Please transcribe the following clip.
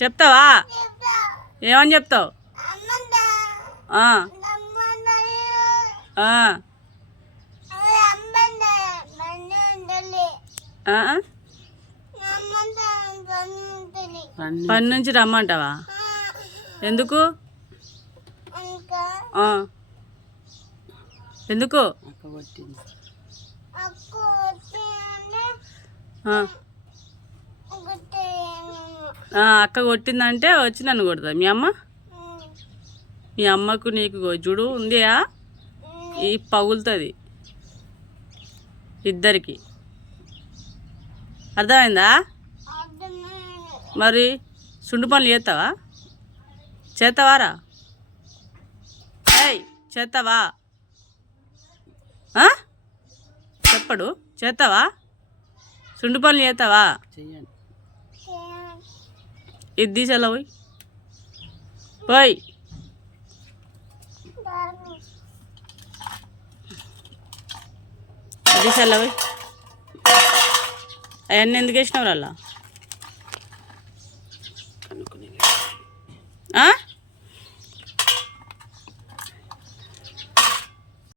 చెప్తావా? ఏమని చెప్తావు? పని నుంచి రమ్మంటావా? ఎందుకు ఎందుకు? అక్క కొట్టిందంటే వచ్చి నన్ను కొడుతుంది మీ అమ్మ. మీ అమ్మకు నీకు జుడు ఉందియా? ఈ పగులుతుంది ఇద్దరికి. అర్థమైందా? మరి సుండు పనులు చేస్తావా? చేస్తావారా? ఏయ్ చేస్తావా? చెప్పడు. చేస్తావా? సుండు పనులు చేస్తావా? ఇది తీసేలా పోయి పోయి తీసేలా పోయి. అవన్నీ ఎందుకు వేసినావు అలా?